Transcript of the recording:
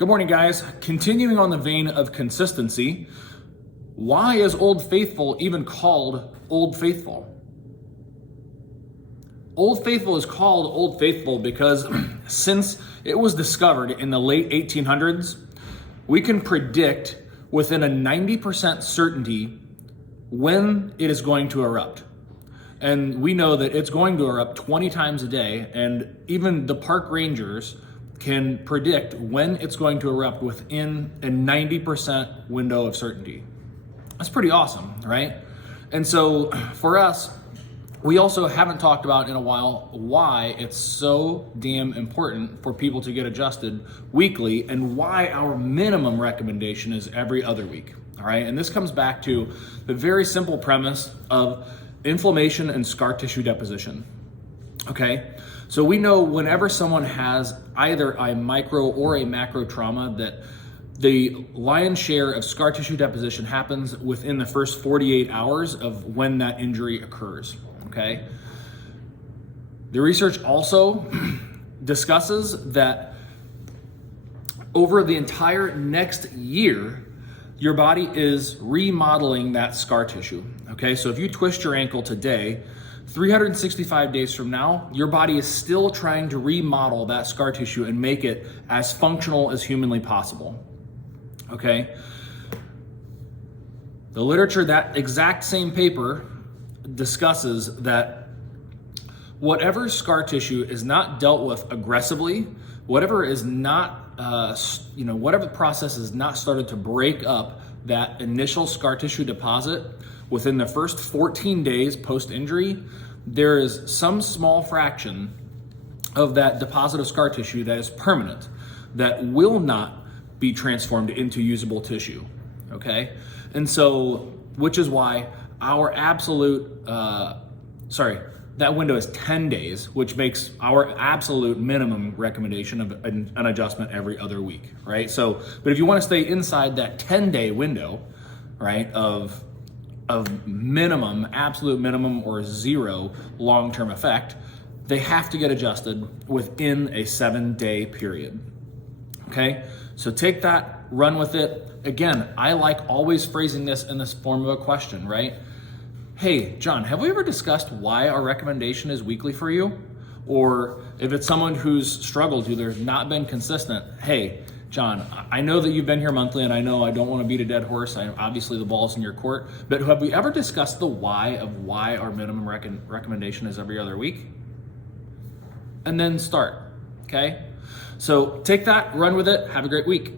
Good morning, guys. Continuing on the vein of consistency, why is Old Faithful even called Old Faithful? Old Faithful is called Old Faithful because since it was discovered in the late 1800s, we can predict within a 90% certainty when it is going to erupt. And we know that it's going to erupt 20 times a day, and even the park rangers can predict when it's going to erupt within a 90% window of certainty. That's pretty awesome, right? And so for us, we also haven't talked about in a while why it's so damn important for people to get adjusted weekly and why our minimum recommendation is every other week, all right? And this comes back to the very simple premise of inflammation and scar tissue deposition, okay? So we know whenever someone has either a micro or a macro trauma that the lion's share of scar tissue deposition happens within the first 48 hours of when that injury occurs, okay? The research also discusses that over the entire next year, your body is remodeling that scar tissue, okay? So if you twist your ankle today, 365 days from now, your body is still trying to remodel that scar tissue and make it as functional as humanly possible, okay? The literature, that exact same paper discusses that whatever scar tissue is not dealt with aggressively, whatever is not, whatever process is not started to break up that initial scar tissue deposit within the first 14 days post-injury, there is some small fraction of that deposit of scar tissue that is permanent, that will not be transformed into usable tissue, okay? And so, which is why our absolute, that window is 10 days, which makes our absolute minimum recommendation of an adjustment every other week, right? So, but if you want to stay inside that 10-day window, right, of minimum, absolute minimum, or zero long-term effect, they have to get adjusted within a 7-day period, okay? So take that, run with it. Again, I like always phrasing this in this form of a question, right? Hey, John, have we ever discussed why our recommendation is weekly for you? Or if it's someone who's struggled, who there's not been consistent, hey, John, I know that you've been here monthly, and I know I don't want to beat a dead horse. Obviously the ball's in your court, but have we ever discussed the why of why our minimum recommendation is every other week? And then start, okay? So take that, run with it, have a great week.